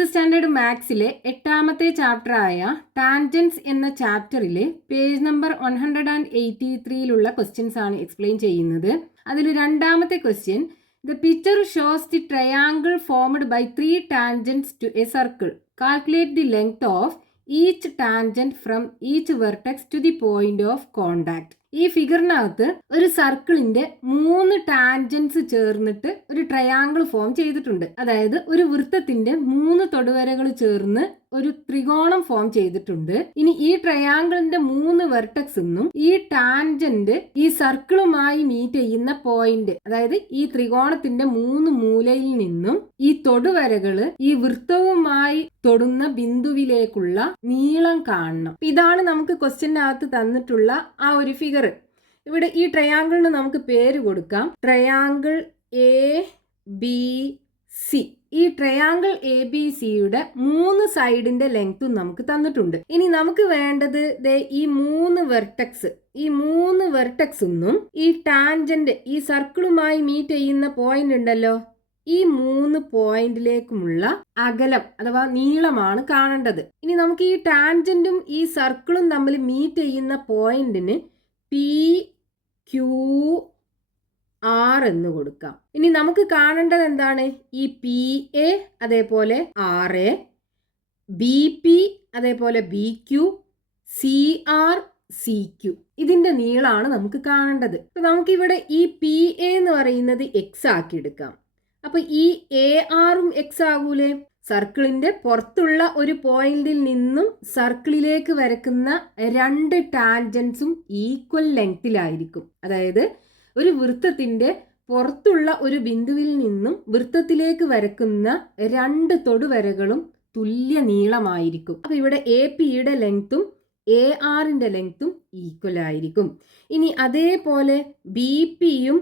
10th standard മാത്സിലെ 8ാമത്തെ ചാപ്റ്ററായ tangents എന്ന ചാപ്റ്ററിലെ പേജ് നമ്പർ 183യിലുള്ള ക്വസ്റ്റ്യൻസ് ആണ് എക്സ്പ്ലെയിൻ ചെയ്യുന്നത്. അതിൽ രണ്ടാമത്തെ question, the picture shows the triangle formed by 3 tangents to a circle. Calculate the length of each tangent from each vertex to the point of contact. ഈ ഫിഗറിനകത്ത് ഒരു സർക്കിളിന്റെ 3 ടാൻജൻസ് ചേർന്നിട്ട് ഒരു ട്രയാങ്കിൾ ഫോം ചെയ്തിട്ടുണ്ട്. അതായത് ഒരു വൃത്തത്തിന്റെ 3 തൊടുവരകൾ ചേർന്ന് ഒരു ത്രികോണം ഫോം ചെയ്തിട്ടുണ്ട്. ഇനി ഈ ട്രയാങ്കിളിന്റെ 3 വെർട്ടെക്സ് എന്നും ഈ ടാൻജന്റ് ഈ സർക്കിളുമായി മീറ്റ് ചെയ്യുന്ന പോയിന്റ്, അതായത് ഈ ത്രികോണത്തിന്റെ 3 മൂലയിൽ നിന്നും ഈ തൊടുവരകള് ഈ വൃത്തവുമായി തൊടുന്ന ബിന്ദുവിലേക്കുള്ള നീളം കാണണം. ഇതാണ് നമുക്ക് ക്വസ്റ്റ്യനകത്ത് തന്നിട്ടുള്ള ആ ഒരു ഫിഗർ. ഇവിടെ ഈ ട്രയാങ്കിളിന് നമുക്ക് പേര് കൊടുക്കാം, ട്രയാങ്കിൾ എ ബി സി. ഈ ട്രയാങ്കിൾ എ ബി സിയുടെ 3 സൈഡിന്റെ ലെങ്ത്തും നമുക്ക് തന്നിട്ടുണ്ട്. ഇനി നമുക്ക് വേണ്ടത് ഈ 3 വെർട്ടെക്സ്, ഈ 3 വെർട്ടെക്സ് ഒന്നും ഈ ടാൻജന്റ് ഈ സർക്കിളുമായി മീറ്റ് ചെയ്യുന്ന പോയിന്റ് ഉണ്ടല്ലോ, ഈ 3 പോയിന്റിലേക്കുമുള്ള അകലം അഥവാ നീളമാണ് കാണേണ്ടത്. ഇനി നമുക്ക് ഈ ടാൻജന്റും ഈ സർക്കിളും തമ്മിൽ മീറ്റ് ചെയ്യുന്ന പോയിന്റിന് പി ക്യൂ ആർ എന്ന് കൊടുക്കാം. ഇനി നമുക്ക് കാണേണ്ടത് എന്താണ്, ഈ പി എ അതേപോലെ ആർ എ, ബി പി അതേപോലെ B Q, C R C Q, ഇതിന്റെ നീളമാണ് നമുക്ക് കാണേണ്ടത്. അപ്പൊ നമുക്കിവിടെ ഈ പി എ എന്ന് പറയുന്നത് എക്സ് ആക്കി എടുക്കാം. അപ്പൊ ഈ എ ആറും എക്സ് ആകൂലേ? സർക്കിളിന്റെ പുറത്തുള്ള ഒരു പോയിന്റിൽ നിന്നും സർക്കിളിലേക്ക് വരക്കുന്ന 2 ടാൻജൻസും ഈക്വൽ ലെങ്തിലായിരിക്കും. അതായത് ഒരു വൃത്തത്തിന്റെ പുറത്തുള്ള ഒരു ബിന്ദുവിൽ നിന്നും വൃത്തത്തിലേക്ക് വരക്കുന്ന 2 തൊടുവരകളും തുല്യ നീളമായിരിക്കും. അപ്പൊ ഇവിടെ എ പിയുടെ ലെങ്ത്തും എ ആറിന്റെ ലെങ്ത്തും ഈക്വൽ ആയിരിക്കും. ഇനി അതേപോലെ ബി പിയും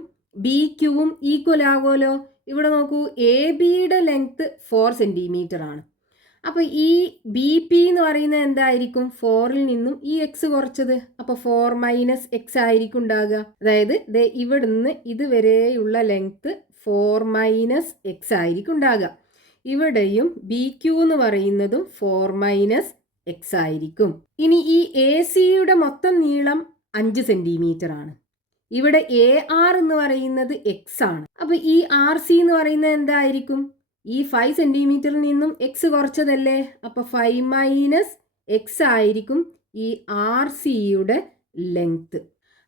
ബി ക്യുവും ഈക്വൽ ആകുമല്ലോ. ഇവിടെ നോക്കൂ, എ ബിയുടെ ലെങ്ത് 4 സെന്റിമീറ്റർ ആണ്. അപ്പൊ ഈ ബി പി എന്ന് പറയുന്നത് എന്തായിരിക്കും? 4ൽ നിന്നും ഈ എക്സ് കുറച്ചത്, അപ്പൊ 4 - എക്സ് ആയിരിക്കും ഉണ്ടാകുക. അതായത് ഇവിടുന്ന് ഇതുവരെയുള്ള ലെങ്ത് 4 - എക്സ് ആയിരിക്കും ഉണ്ടാകുക. ഇവിടെയും ബി ക്യൂ എന്ന് പറയുന്നതും 4 - എക്സ് ആയിരിക്കും. ഇനി ഈ എ സിയുടെ മൊത്തം നീളം 5 സെന്റിമീറ്റർ ആണ്. ഇവിടെ എ ആർ എന്ന് പറയുന്നത് എക്സ് ആണ്. അപ്പൊ ഈ ആർ സി എന്ന് പറയുന്നത് എന്തായിരിക്കും? ഈ 5 സെന്റിമീറ്ററിൽ നിന്നും എക്സ് കുറച്ചതല്ലേ, അപ്പൊ 5 - എക്സ് ആയിരിക്കും ഈ ആർ സിയുടെ ലെങ്ത്.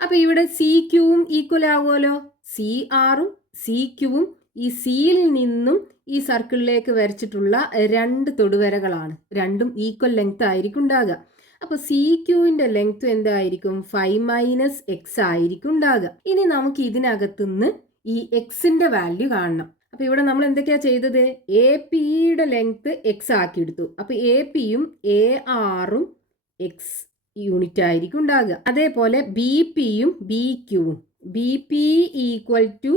അപ്പൊ ഇവിടെ സി ക്യൂവും ഈക്വൽ ആകുമല്ലോ. സി ആറും സി ക്യൂവും ഈ സിയിൽ നിന്നും ഈ സർക്കിളിലേക്ക് വരച്ചിട്ടുള്ള 2 തൊടുവരകളാണ്. രണ്ടും ഈക്വൽ ലെങ്ത് ആയിരിക്കും ഉണ്ടാകുക. അപ്പൊ സി ക്യൂവിന്റെ ലെങ്ത് എന്തായിരിക്കും? 5 - എക്സ് ആയിരിക്കും ഉണ്ടാകുക. ഇനി നമുക്ക് ഇതിനകത്തുനിന്ന് ഈ എക്സിന്റെ വാല്യൂ കാണണം. അപ്പൊ ഇവിടെ നമ്മൾ എന്തൊക്കെയാ ചെയ്തത്? എ പിയുടെ ലെങ്ത് എക്സ് ആക്കി എടുത്തു. അപ്പൊ എ പിയും എ ആറും എക്സ് യൂണിറ്റ് ആയിരിക്കും ഉണ്ടാകുക. അതേപോലെ ബി പിയും ബി ക്യൂവും, B P equal to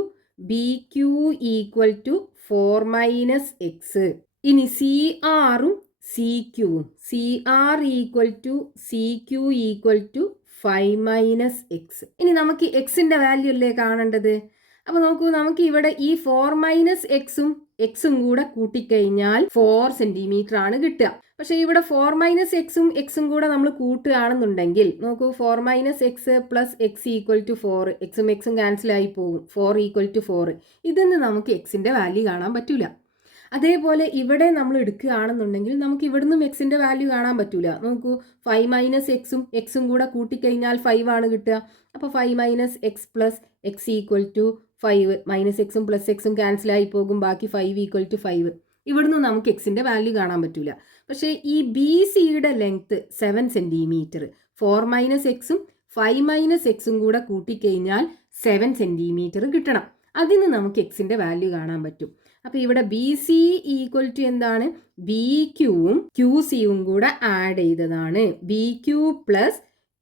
B Q equal to 4 - X. ഇനി സി ആറും സി ക്യൂവും, C R equal to C Q equal to 5 - X. ഇനി നമുക്ക് എക്സിന്റെ വാല്യൂ അല്ലേ കാണേണ്ടത്? അപ്പൊ നോക്കൂ, നമുക്ക് ഇവിടെ ഈ 4 - എക്സും എക്സും കൂടെ കൂട്ടിക്കഴിഞ്ഞാൽ 4 സെന്റിമീറ്റർ ആണ് കിട്ടുക. പക്ഷെ ഇവിടെ 4 - എക്സും കൂടെ നമ്മൾ കൂട്ടുകയാണെന്നുണ്ടെങ്കിൽ നോക്കൂ, 4 - x plus x equal to 4, എക്സും എക്സും ക്യാൻസൽ ആയി പോകും. 4 ഈക്വൽ ടു 4. ഇതിന്ന് നമുക്ക് എക്സിന്റെ വാല്യൂ കാണാൻ പറ്റൂല. അതേപോലെ ഇവിടെ നമ്മൾ എടുക്കുകയാണെന്നുണ്ടെങ്കിൽ നമുക്ക് ഇവിടുന്നും എക്സിന്റെ വാല്യൂ കാണാൻ പറ്റൂല. നോക്കൂ, 5 - എക്സും കൂടെ കൂട്ടിക്കഴിഞ്ഞാൽ 5 ആണ് കിട്ടുക. അപ്പൊ 5 - x plus x equal to 5, minus എക്സും പ്ലസ് എക്സും ക്യാൻസൽ ആയി പോകും. ബാക്കി 5 ഈക്വൽ ടു 5. ഇവിടുന്ന് നമുക്ക് എക്സിന്റെ വാല്യൂ കാണാൻ പറ്റൂല. പക്ഷേ ഈ ബി സിയുടെ ലെങ്ത് 7 സെന്റിമീറ്റർ, 4 - എക്സും 5 - എക്സും കൂടെ കൂട്ടിക്കഴിഞ്ഞാൽ 7 സെന്റിമീറ്റർ കിട്ടണം. അതിന് നമുക്ക് എക്സിന്റെ വാല്യൂ കാണാൻ പറ്റും. അപ്പൊ ഇവിടെ ബി സി ഈക്വൽ ടു എന്താണ്? ബി ക്യൂവും ക്യൂ സിയും കൂടെ ആഡ് ചെയ്തതാണ്. B Q plus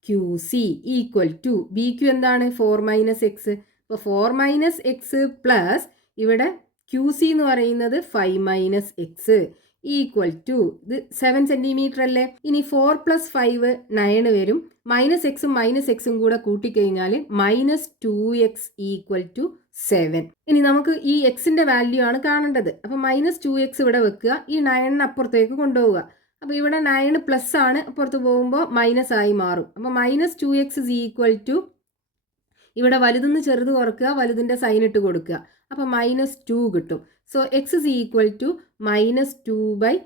Q C equal to, B Q എന്താണ്? 4 - എക്സ്. അപ്പൊ 4 - എക്സ് പ്ലസ് ഇവിടെ ക്യൂ സി എന്ന് പറയുന്നത് 5 - എക്സ് ഈക്വൽ ടു ഇത് 7 സെന്റിമീറ്റർ അല്ലേ. ഇനി 4 + 5 9 വരും. -(x)ഉം കൂടെ കൂട്ടിക്കഴിഞ്ഞാൽ -2x = 7. ഇനി നമുക്ക് ഈ എക്സിന്റെ വാല്യൂ ആണ് കാണേണ്ടത്. അപ്പൊ -2x ഇവിടെ വെക്കുക, ഈ 9 അപ്പുറത്തേക്ക് കൊണ്ടുപോവുക. അപ്പൊ ഇവിടെ 9 പ്ലസ് ആണ്, അപ്പുറത്ത് പോകുമ്പോൾ മൈനസ് ആയി മാറും. അപ്പൊ -2x = ഇവിടെ വലുതെന്ന് ചെറുത് കുറക്കുക, വലുതിന്റെ സൈൻ ഇട്ട് കൊടുക്കുക. അപ്പൊ -2 കിട്ടും. സോ x = -2/-2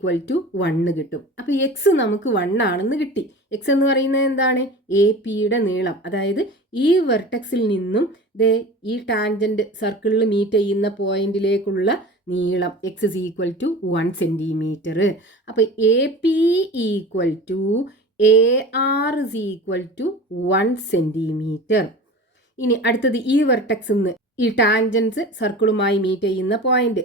= 1 കിട്ടും. അപ്പൊ x നമുക്ക് 1 ആണെന്ന് കിട്ടി. x എന്ന് പറയുന്നത് എന്താണ്? APയുടെ നീളം. അതായത് ഈ വെർട്ടെക്സിൽ നിന്നും ഈ ടാൻജന്റ് സർക്കിളിൽ മീറ്റ് ചെയ്യുന്ന പോയിന്റിലേക്കുള്ള നീളം x = 1 സെന്റിമീറ്റർ. അപ്പൊ AP = AR = 1 സെന്റിമീറ്റർ. ഇനി അടുത്തത് ഈ വെർട്ടെക്സിൽ നിന്ന് ഈ ടാൻജൻസ് സർക്കിളുമായി മീറ്റ് ചെയ്യുന്ന പോയിന്റ്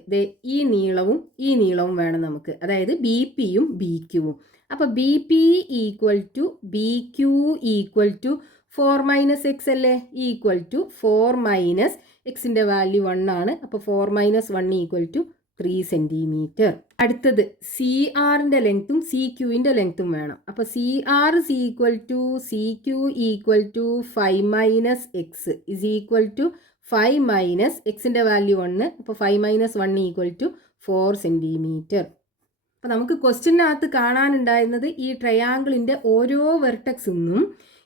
ഈ നീളവും വേണം നമുക്ക്. അതായത് BPയും BQവും. അപ്പൊ BP = BQ = 4 - x അല്ലേ, = 4 - എക്സിന്റെ വാല്യൂ 1 ആണ്. അപ്പൊ 4 - 1 = 3 സെന്റിമീറ്റർ. അടുത്തത് CRന്റെ ലെങ്ത്തും CQന്റെ ലെങ്ത്തും വേണം. അപ്പൊ CR = CQ = 5 - x = 5 - എക്സിന്റെ വാല്യൂ 1. അപ്പൊ 5 - 1 = 4 സെന്റിമീറ്റർ. അപ്പൊ നമുക്ക് ക്വസ്റ്റ്യനകത്ത് കാണാനുണ്ടായിരുന്നത് ഈ ട്രയാങ്കിളിന്റെ ഓരോ വെർട്ടെക്സിന്നും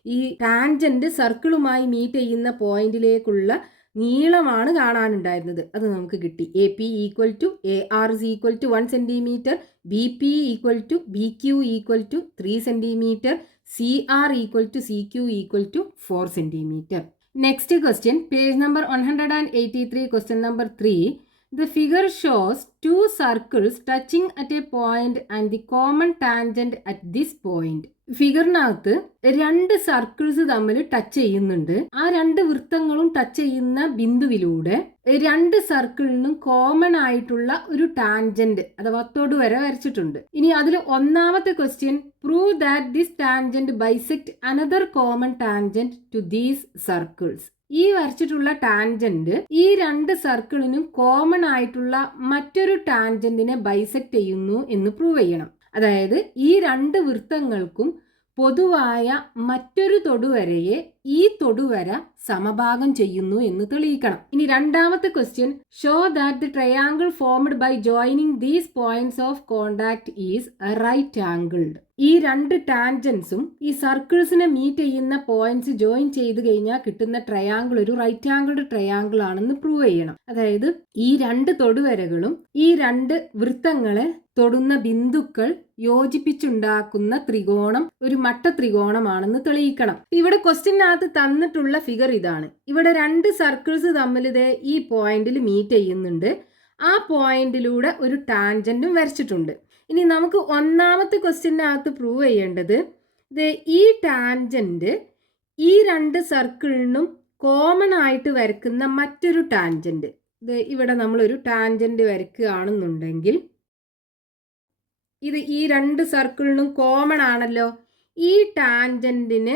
ഈ ടാൻജന്റ് സർക്കിളുമായി മീറ്റ് ചെയ്യുന്ന പോയിന്റിലേക്കുള്ള നീളമാണ് കാണാനുണ്ടായിരുന്നത്. അത് നമുക്ക് കിട്ടി. AP = AR = 1 centimetre, BP = BQ = 3 centimetre, CR = CQ = 4 centimetre. Next question, page number 183, question number 3. The figure shows two circles touching at a point and the common tangent at this point. ഫിഗറിനകത്ത് 2 circles തമ്മിൽ touch ചെയ്യുന്നുണ്ട്. ആ 2 വൃത്തങ്ങളും touch ചെയ്യുന്ന ബിന്ദുവിലൂടെ 2 സർക്കിളിനും common ആയിട്ടുള്ള ഒരു tangent അഥവാ തൊടുവര വരച്ചിട്ടുണ്ട്. ഇനി അതിൽ ഒന്നാമത്തെ question, prove that this tangent bisect another common tangent to these circles. ഈ വരച്ചിട്ടുള്ള ടാൻജന്റ് ഈ 2 സർക്കിളിനും കോമൺ ആയിട്ടുള്ള മറ്റൊരു ടാൻജന്റിനെ ബൈസെക്ട് ചെയ്യുന്നു എന്ന് പ്രൂവ് ചെയ്യണം. അതായത് ഈ 2 വൃത്തങ്ങൾക്കും പൊതുവായ മറ്റൊരു തൊടുവരയെ ഈ തൊടുവര സമഭാഗം ചെയ്യുന്നു എന്ന് തെളിയിക്കണം. ഇനി രണ്ടാമത്തെ question, show that the triangle formed by joining these points of contact is right angled. ഈ 2 ടാൻജൻസും ഈ സർക്കിൾസിനെ മീറ്റ് ചെയ്യുന്ന പോയിന്റ്സ് ജോയിൻ ചെയ്ത് കഴിഞ്ഞാൽ കിട്ടുന്ന ട്രയാങ്കിൾ ഒരു റൈറ്റ് ആംഗിൾഡ് ട്രയാങ്കിൾ ആണെന്ന് പ്രൂവ് ചെയ്യണം. അതായത് ഈ 2 തൊടുവരകളും ഈ 2 വൃത്തങ്ങളെ തൊടുന്ന ബിന്ദുക്കൾ യോജിപ്പിച്ചുണ്ടാക്കുന്ന ത്രികോണം ഒരു മട്ട ത്രികോണമാണെന്ന് തെളിയിക്കണം. ഇവിടെ ക്വസ്റ്റ്യനകത്ത് തന്നിട്ടുള്ള ഫിഗർ ഇതാണ്. ഇവിടെ 2 സർക്കിൾസ് തമ്മിൽ ഈ പോയിന്റിൽ മീറ്റ് ചെയ്യുന്നുണ്ട്. ആ പോയിന്റിലൂടെ ഒരു ടാൻജന്റും വരച്ചിട്ടുണ്ട്. ഇനി നമുക്ക് ഒന്നാമത്തെ ക്വസ്റ്റ്യനകത്ത് പ്രൂവ് ചെയ്യേണ്ടത് ഈ ടാൻജന്റ് ഈ 2 സർക്കിളിനും കോമൺ ആയിട്ട് വരക്കുന്ന മറ്റൊരു ടാൻജന്റ്. ഇവിടെ നമ്മളൊരു ടാൻജന്റ് വരയ്ക്കുകയാണെന്നുണ്ടെങ്കിൽ ഇത് ഈ 2 സർക്കിളിനും കോമൺ ആണല്ലോ. ഈ ടാൻജന്റിന്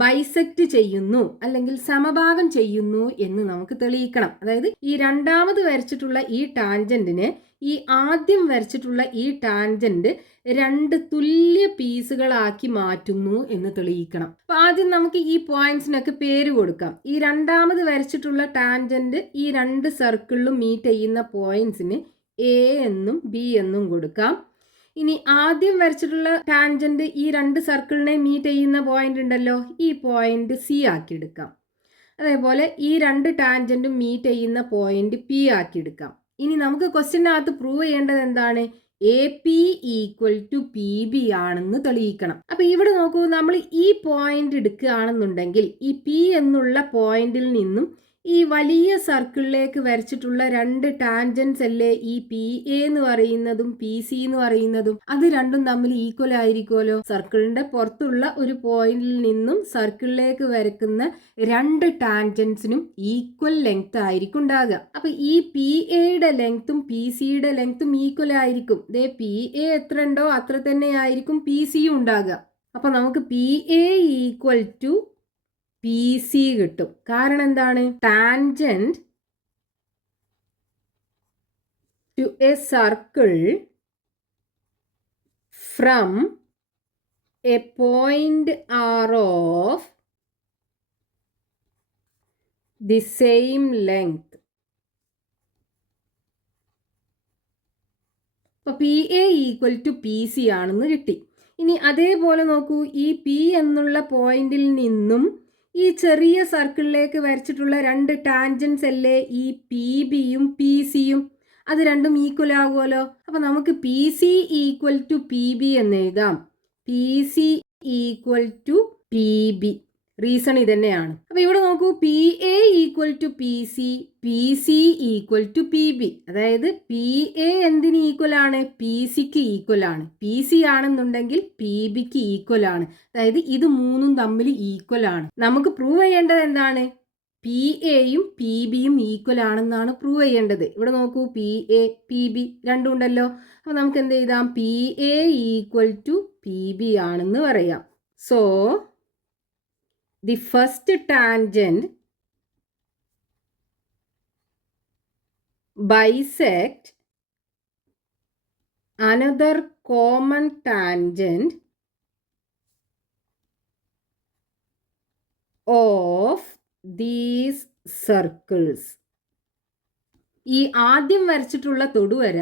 ബൈസെക്ട് ചെയ്യുന്നു അല്ലെങ്കിൽ സമഭാഗം ചെയ്യുന്നു എന്ന് നമുക്ക് തെളിയിക്കണം. അതായത് ഈ രണ്ടാമത് വരച്ചിട്ടുള്ള ഈ ടാൻജന്റിനെ ഈ ആദ്യം വരച്ചിട്ടുള്ള ഈ ടാൻജന്റ് 2 തുല്യ പീസുകളാക്കി മാറ്റുന്നു എന്ന് തെളിയിക്കണം. അപ്പൊ ആദ്യം നമുക്ക് ഈ പോയിന്റ്സിനൊക്കെ പേര് കൊടുക്കാം. ഈ രണ്ടാമത് വരച്ചിട്ടുള്ള ടാൻജന്റ് ഈ 2 സർക്കിളിലും മീറ്റ് ചെയ്യുന്ന പോയിന്റ്സിന് A എന്നും B എന്നും കൊടുക്കാം. ഇനി ആദ്യം വരച്ചിട്ടുള്ള ടാൻജന്റ് ഈ 2 സർക്കിളിനെ മീറ്റ് ചെയ്യുന്ന പോയിന്റ് ഉണ്ടല്ലോ, ഈ പോയിന്റ് C ആക്കി എടുക്കാം. അതേപോലെ ഈ 2 ടാൻജന്റും മീറ്റ് ചെയ്യുന്ന പോയിന്റ് P ആക്കി എടുക്കാം. ഇനി നമുക്ക് ക്വസ്റ്റ്യനകത്ത് പ്രൂവ് ചെയ്യേണ്ടത് എന്താണ്? AP = PB ആണെന്ന് തെളിയിക്കണം. അപ്പൊ ഇവിടെ നോക്കൂ, നമ്മൾ ഈ പോയിന്റ് എടുക്കുകയാണെന്നുണ്ടെങ്കിൽ ഈ P എന്നുള്ള പോയിന്റിൽ നിന്നും ഈ വലിയ സർക്കിളിലേക്ക് വരച്ചിട്ടുള്ള 2 ടാൻജൻസ് അല്ലേ ഈ PA എന്ന് പറയുന്നതും PC എന്ന് പറയുന്നതും, അത് രണ്ടും തമ്മിൽ ഈക്വൽ ആയിരിക്കുമല്ലോ. സർക്കിളിന്റെ പുറത്തുള്ള ഒരു പോയിന്റിൽ നിന്നും സർക്കിളിലേക്ക് വരക്കുന്ന 2 ടാൻജൻസിനും ഈക്വൽ ലെങ്ത് ആയിരിക്കും ഉണ്ടാകുക. അപ്പൊ ഈ PAയുടെ ലെങ്ത്തും PCയുടെ ലെങ്ത്തും ഈക്വൽ ആയിരിക്കും. PA എത്ര ഉണ്ടോ അത്ര തന്നെ ആയിരിക്കും PCയും ഉണ്ടാകുക. അപ്പൊ നമുക്ക് PA = PC കിട്ടും. കാരണം എന്താണ്? Tangent to a circle from a point R of the same length. അപ്പോൾ P A equal to P C ആണെന്ന് കിട്ടി. ഇനി അതേപോലെ നോക്കൂ, ഈ പി എന്നുള്ള പോയിന്റിൽ നിന്നും ഈ ചെറിയ സർക്കിളിലേക്ക് വരച്ചിട്ടുള്ള രണ്ട് ടാൻജൻസ് അല്ലേ ഈ പി ബിയും പി സിയും, അത് രണ്ടും ഈക്വൽ ആകുമല്ലോ. അപ്പോൾ നമുക്ക് P C equal to P B എന്ന് എഴുതാം. P C equal to P B. Reason ഇതന്നെയാണ്. അപ്പോൾ ഇവിടെ നോക്കൂ, P A equal to P C, P C equal to P B. അതായത് പി എ എന്തിന് ഈക്വൽ ആണ്? പി സിക്ക് ഈക്വൽ ആണ്. പി സി ആണെന്നുണ്ടെങ്കിൽ പി ബിക്ക് ഈക്വൽ ആണ്. അതായത് ഇത് മൂന്നും തമ്മിൽ ഈക്വൽ ആണ്. നമുക്ക് പ്രൂവ് ചെയ്യേണ്ടത് എന്താണ്? പി എയും പി ബിയും ഈക്വൽ ആണെന്നാണ് പ്രൂവ് ചെയ്യേണ്ടത്. ഇവിടെ നോക്കൂ, പി എ പി ബി രണ്ടും ഉണ്ടല്ലോ. അപ്പോൾ നമുക്ക് എന്ത് എഴുതാം? P A equal to P B ആണെന്ന് പറയാം. So the first tangent bisect another common tangent of these circles. ഈ ആദ്യം വരച്ചിട്ടുള്ള തൊടുവര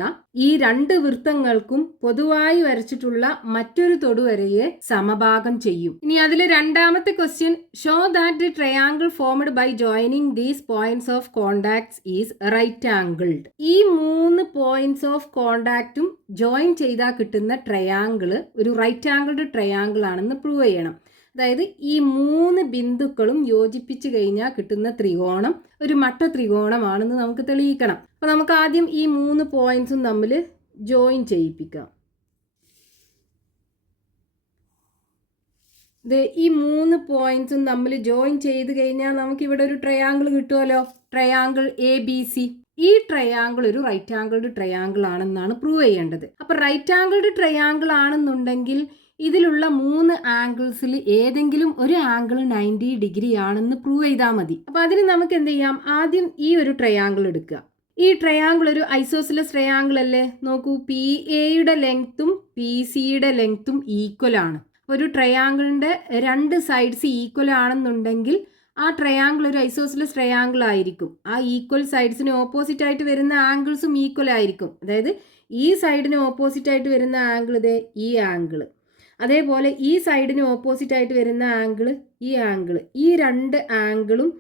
ഈ രണ്ട് വൃത്തങ്ങൾക്കും പൊതുവായി വരച്ചിട്ടുള്ള മറ്റൊരു തൊടുവരയെ സമഭാഗം ചെയ്യും. ഇനി അതിൽ രണ്ടാമത്തെ question, show that the triangle formed by joining these points of contacts is right angled. ഈ മൂന്ന് പോയിന്റ്സ് ഓഫ് കോണ്ടാക്റ്റും ജോയിൻ ചെയ്താൽ കിട്ടുന്ന ട്രയാങ്കിള് ഒരു റൈറ്റ് ആംഗിൾഡ് ട്രയാങ്കിൾ ആണെന്ന് പ്രൂവ് ചെയ്യണം. അതായത് ഈ മൂന്ന് ബിന്ദുക്കളും യോജിപ്പിച്ച് കഴിഞ്ഞാൽ കിട്ടുന്ന ത്രികോണം ഒരു മട്ട ത്രികോണമാണെന്ന് നമുക്ക് തെളിയിക്കണം. അപ്പോൾ നമുക്ക് ആദ്യം ഈ മൂന്ന് പോയിന്റ്സും തമ്മിൽ ജോയിൻ ചെയ്യിപ്പിക്കാം. ഈ മൂന്ന് പോയിന്റ്സും തമ്മിൽ ജോയിൻ ചെയ്ത് കഴിഞ്ഞാൽ നമുക്കിവിടെ ഒരു ട്രയാങ്കിൾ കിട്ടുമല്ലോ. Triangle A B C. ഈ ട്രയാങ്കിൾ ഒരു റൈറ്റ് ആംഗിൾഡ് ട്രയാങ്കിൾ ആണെന്നാണ് പ്രൂവ് ചെയ്യേണ്ടത്. അപ്പോൾ റൈറ്റ് ആംഗിൾഡ് ട്രയാങ്കിൾ ആണെന്നുണ്ടെങ്കിൽ ഇതിലുള്ള മൂന്ന് ആംഗിൾസിൽ ഏതെങ്കിലും ഒരു ആംഗിൾ 90 ഡിഗ്രി ആണെന്ന് പ്രൂവ് ചെയ്താൽ മതി. അപ്പോൾ അതിന് നമുക്ക് എന്ത് ചെയ്യാം? ആദ്യം ഈ ഒരു ട്രയാങ്കിൾ എടുക്കുക. ഈ ട്രയാങ്കിൾ ഒരു ഐസോസിലസ് ട്രയാങ്കിൾ അല്ലേ? നോക്കൂ, പി എയുടെ ലെങ്ത്തും പി സിയുടെ ലെങ്ത്തും ഈക്വൽ ആണ്. ഒരു ട്രയാങ്കിളിൻ്റെ രണ്ട് സൈഡ്സ് ഈക്വൽ ആണെന്നുണ്ടെങ്കിൽ ആ ട്രയാങ്കിൾ ഒരു ഐസോസിലസ് ട്രയാങ്കിൾ ആയിരിക്കും. ആ ഈക്വൽ സൈഡ്സിന് ഓപ്പോസിറ്റ് ആയിട്ട് വരുന്ന ആംഗിൾസും ഈക്വൽ ആയിരിക്കും. അതായത് ഈ സൈഡിന് ഓപ്പോസിറ്റ് ആയിട്ട് വരുന്ന ആംഗിൾ ഇതേ ഈ ആംഗിൾ, അതേപോലെ ഈ സൈഡിന് ഓപ്പോസിറ്റ് ആയിട്ട് വരുന്ന ആംഗിൾ ഈ ആംഗിൾ, ഈ രണ്ട് ആംഗിളും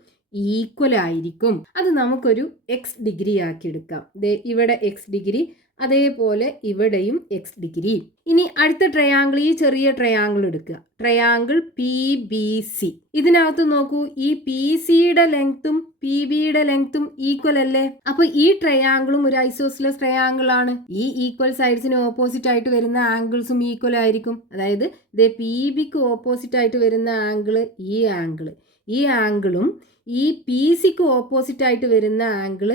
ഈക്വൽ ആയിരിക്കും. അത് നമുക്കൊരു എക്സ് ഡിഗ്രി ആക്കി എടുക്കാം. ഇവിടെ എക്സ് ഡിഗ്രി, അതേപോലെ ഇവിടെയും എക്സ് ഡിഗ്രി. ഇനി അടുത്ത ട്രയാങ്കിൾ, ഈ ചെറിയ ട്രയാങ്കിൾ എടുക്കുക. Triangle P B C. ഇതിനകത്ത് നോക്കൂ, ഈ പി സിയുടെ ലെങ്ത്തും പി ബിയുടെ ലെങ്ത്തും ഈക്വൽ അല്ലേ? അപ്പോൾ ഈ ട്രയാങ്കിളും ഒരു ഐസോസിലസ് ട്രയാങ്കിൾ ആണ്. ഈ ഈക്വൽ സൈഡ്സിന് ഓപ്പോസിറ്റ് ആയിട്ട് വരുന്ന ആംഗിൾസും ഈക്വൽ ആയിരിക്കും. അതായത് പി ബിക്ക് ഓപ്പോസിറ്റ് ആയിട്ട് വരുന്ന ആംഗിൾ ഈ ആംഗിൾ, ഈ ആംഗിളും ഈ പി സിക്ക് ഓപ്പോസിറ്റ് ആയിട്ട് വരുന്ന ആംഗിൾ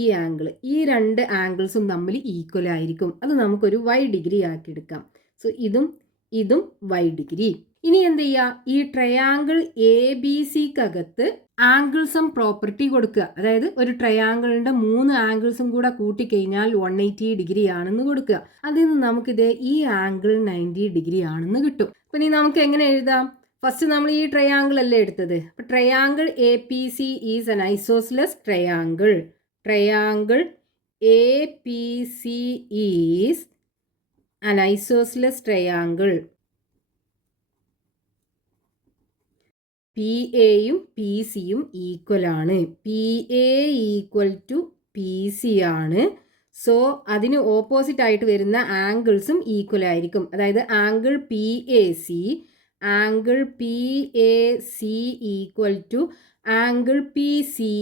ഈ ആംഗിൾ, ഈ രണ്ട് ആംഗിൾസും തമ്മിൽ ഈക്വൽ ആയിരിക്കും. അത് നമുക്കൊരു വൈ ഡിഗ്രി ആക്കി എടുക്കാം. സോ ഇതും ഇതും വൈ ഡിഗ്രി. ഇനി എന്ത് ചെയ്യുക? ഈ ട്രയാങ്കിൾ എ ബി സിക്കകത്ത് ആംഗിൾ സം പ്രോപ്പർട്ടി കൊടുക്കുക. അതായത് ഒരു ട്രയാങ്കിളിൻ്റെ മൂന്ന് ആംഗിൾസും കൂടെ കൂട്ടിക്കഴിഞ്ഞാൽ 180 ഡിഗ്രി ആണെന്ന് കൊടുക്കുക. അതിൽ നിന്ന് നമുക്കിത് ഈ ആംഗിൾ 90 ഡിഗ്രി ആണെന്ന് കിട്ടും. അപ്പം ഇനി നമുക്ക് എങ്ങനെ എഴുതാം? ഫസ്റ്റ് നമ്മൾ ഈ ട്രയാങ്കിൾ അല്ലേ എടുത്തത്. അപ്പോൾ triangle A P C is an isosceles triangle. Triangle A P C is an isosceles triangle. P എയും പി സിയും ഈക്വൽ ആണ്. P A equal to P C ആണ്. സോ അതിന് ഓപ്പോസിറ്റ് ആയിട്ട് വരുന്ന ആംഗിൾസും ഈക്വൽ ആയിരിക്കും. അതായത് angle P A C, angle P A C equal to angle P C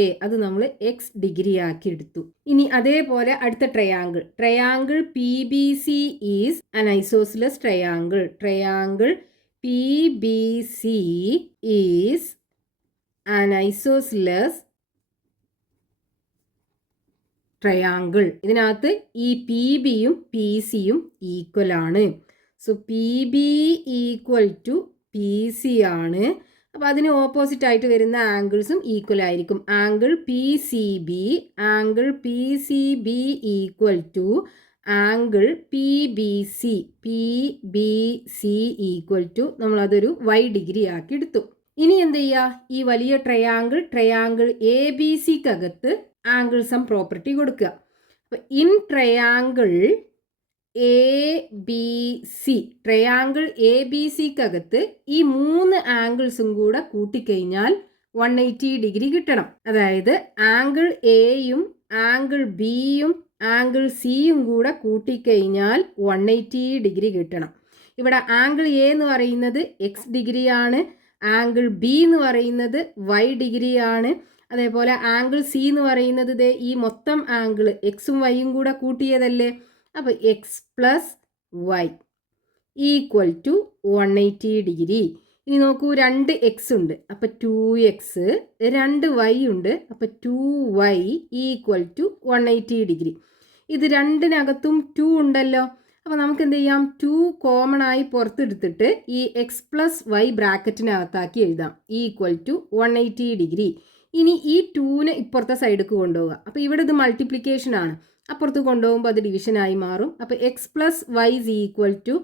A, അത് നമ്മൾ എക്സ് ഡിഗ്രി ആക്കി എടുത്തു. ഇനി അതേപോലെ അടുത്ത triangle, triangle P B C is an isosceles triangle. Triangle P B C is an isosceles triangle. ഇതിനകത്ത് ഈ P ബിയും പി സിയും ഈക്വൽ ആണ്. So P B equal to P C ആണ്. അപ്പോൾ അതിന് ഓപ്പോസിറ്റ് ആയിട്ട് വരുന്ന ആംഗിൾസും ഈക്വൽ ആയിരിക്കും. Angle P C B equal to angle P B C equal to നമ്മളതൊരു y ഡിഗ്രി ആക്കി എടുത്തു. ഇനി എന്ത് ചെയ്യുക, ഈ വലിയ ട്രയാങ്കിൾ എ ബി സിക്കകത്ത് ആംഗിൾ സം പ്രോപ്പർട്ടി കൊടുക്കുക. അപ്പോൾ ഇൻ ട്രയാങ്കിൾ എ ബി സിക്കകത്ത് ഈ 3 ആംഗിൾസും കൂടെ കൂട്ടിക്കഴിഞ്ഞാൽ 180 ഡിഗ്രി കിട്ടണം. അതായത് ആംഗിൾ എയും ആംഗിൾ ബിയും ആംഗിൾ സിയും കൂടെ കൂട്ടിക്കഴിഞ്ഞാൽ 180 ഡിഗ്രി കിട്ടണം. ഇവിടെ ആംഗിൾ എ എന്ന് പറയുന്നത് എക്സ് ഡിഗ്രിയാണ്, ആംഗിൾ ബി എന്ന് പറയുന്നത് വൈ ഡിഗ്രിയാണ്. അതേപോലെ ആംഗിൾ സി എന്ന് പറയുന്നത് ഈ മൊത്തം ആംഗിൾ എക്സും വൈയും കൂടെ കൂട്ടിയതല്ലേ. അപ്പോൾ X plus y equal to 180 degree. ഇനി നോക്കൂ, 2 എക്സ് ഉണ്ട്, അപ്പോൾ 2x, 2 വൈ ഉണ്ട്, അപ്പോൾ 2y ഈക്വൽ ടു 180 ഡിഗ്രി. ഇത് രണ്ടിനകത്തും 2 ഉണ്ടല്ലോ. അപ്പോൾ നമുക്ക് എന്ത് ചെയ്യാം, 2 കോമൺ ആയി പുറത്തെടുത്തിട്ട് ഈ എക്സ് പ്ലസ് വൈ ബ്രാക്കറ്റിനകത്താക്കി എഴുതാം, ഈക്വൽ ടു 180 ഡിഗ്രി. ഇനി ഈ 2നെ ഇപ്പുറത്തെ സൈഡിലേക്ക് കൊണ്ടുപോകുക. അപ്പോൾ ഇവിടെ ഇത് മൾട്ടിപ്ലിക്കേഷൻ ആണ്, അപ്പുറത്ത് കൊണ്ടുപോകുമ്പോൾ അത് ഡിവിഷനായി മാറും. അപ്പോൾ X plus Y is equal to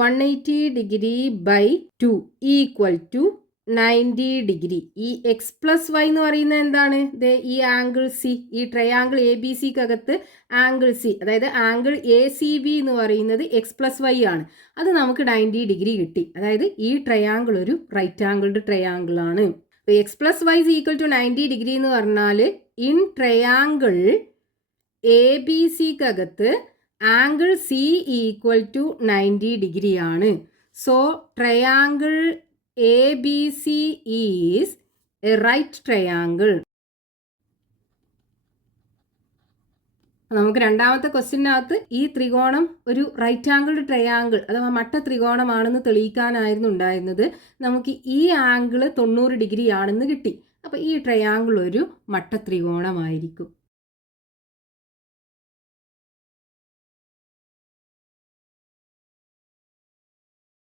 180 degree by 2 equal to 90 degree. ഈ എക്സ് പ്ലസ് വൈ എന്ന് പറയുന്നത് എന്താണ്, ഈ ആംഗിൾ സി, ഈ ട്രയാങ്കിൾ എ ബി സിക്കകത്ത് ആംഗിൾ സി, അതായത് ആംഗിൾ എ സി ബി എന്ന് പറയുന്നത് എക്സ് പ്ലസ് വൈ ആണ്. അത് നമുക്ക് 90 ഡിഗ്രി കിട്ടി. അതായത് ഈ ട്രയാങ്കിൾ ഒരു റൈറ്റ് ആംഗിൾഡ് ട്രയാങ്കിൾ ആണ്. X plus Y is equal to 90 degree എന്ന് പറഞ്ഞാൽ ഇൻ ട്രയാങ്കിൾ എ ബി സിക്കകത്ത് angle C equal to 90 degree ആണ്. So triangle A B C is a right triangle. നമുക്ക് രണ്ടാമത്തെ ക്വസ്റ്റ്യനകത്ത് ഈ ത്രികോണം ഒരു റൈറ്റ് ആംഗിൾഡ് ട്രയാങ്കിൾ അഥവാ മട്ട ത്രികോണമാണെന്ന് തെളിയിക്കാനായിരുന്നു ഉണ്ടായിരുന്നത്. നമുക്ക് ഈ ആംഗിൾ 90 ഡിഗ്രി ആണെന്ന് കിട്ടി. അപ്പോൾ ഈ ട്രയാങ്കിൾ ഒരു മട്ട ത്രികോണമായിരിക്കും.